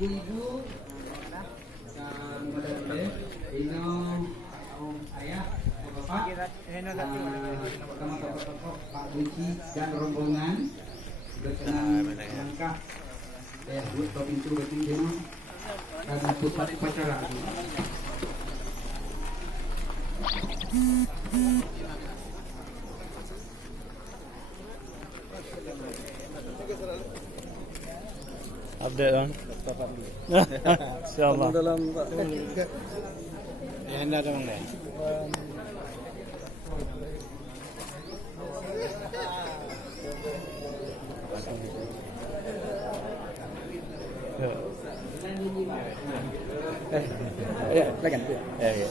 ibu-ibu sa mga dati, inyong ayah, bapak, pertama-tama Pak Buci dan rombongan berkenan langkah buat pintu begitu dan pusat upacara. Update bang. InsyaAllah. Dalam Yang anda ada mana? ya, lagan. Ya.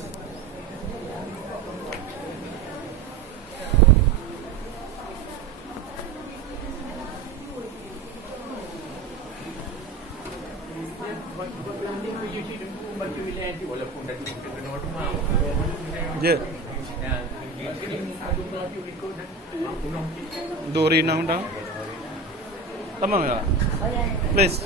Je. Duri na undang. Tama nggak? Please.